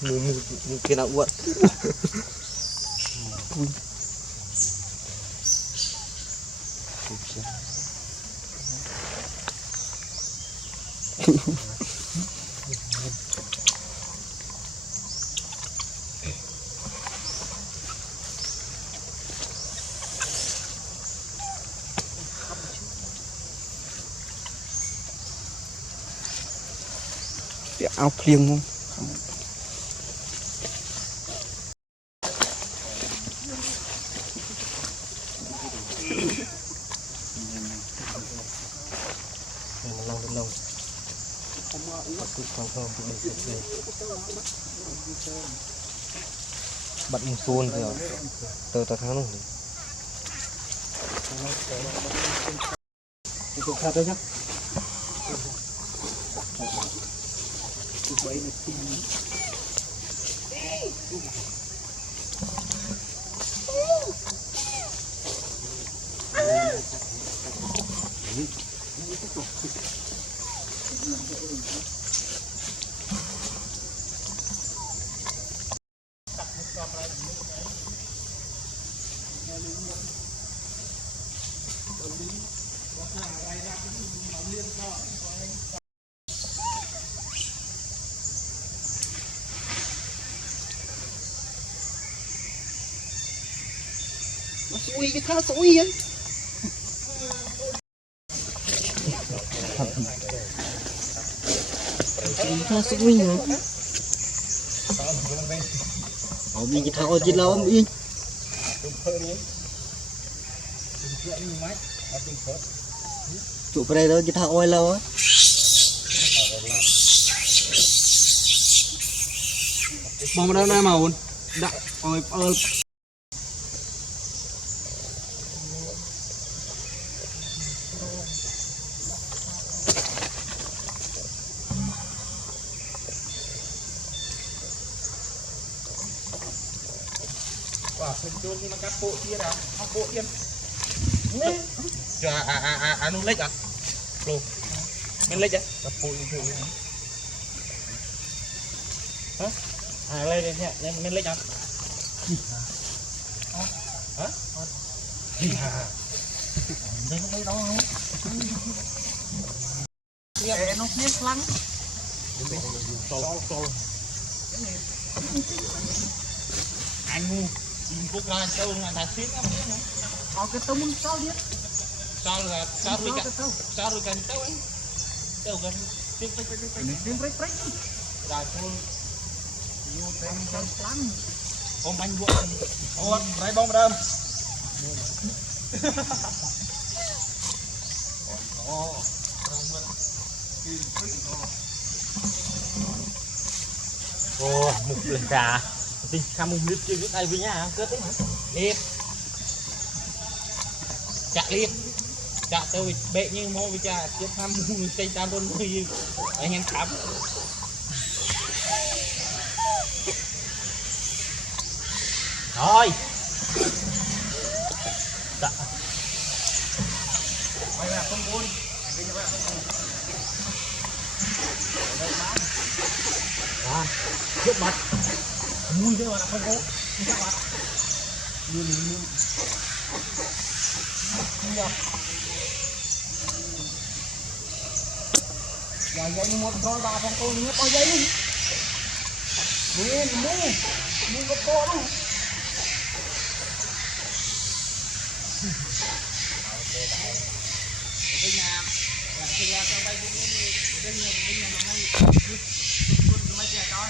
Bôi mù kia nào uất áo khiêng không bắt mình xuôn rồi từ từ tháng này tụi khác đấy nhá xui cái khá xui ấy khá xui hả ở bên cái thao chỉ lâu đi chụp đây đó cái thao oi lâu á mong đâu nay màu đã oi ơi Hãy subscribe cho kênh Ghiền Mì Gõ để không bỏ lỡ những Cúc ra châu là thả xuyến lắm chứ. Cái tôm muốn sao đi. Sao rồi cần châu ấy. Châu gần tiếng phách. Rồi thôi. Vô tem chân lắm. Ông bánh buộc. Ô, lấy bông đâm. ô một lần trà thì khăm một lít chưa biết ai với nhà cơ thế mà Liệp chạ liệp chạ tôi bệ như mô với cha tiếp thăm cây tam đôn người anh em khám rồi dạ quay là không buồn à trước mặt mùi thế mà là không có Luôn Giờ dây một con ba con tôi nhớ bao giấy luôn. Mua có to luôn. bên nhà thì cho bay bên nhà mà hay mấy trẻ coi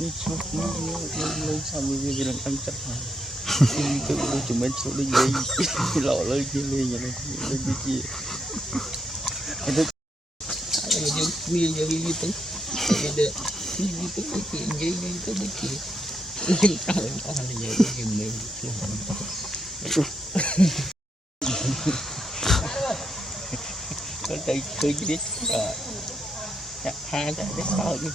นี่ชอบนี่เลยสามีเวลาตั้งจัดหาคือเราจุ่มเป็นชุดเลยหล่อเลยที่เลยอย่างนี้เลยที่ไอ้เด็กยังมีตึ้งไอ้เด็กมีตึ้งไอ้ที่ยังตึ้งไอ้ที่ยังตายก็หันยังยังไม่ก็ใจเคยคิดจะพาจะได้เศร้าอยู่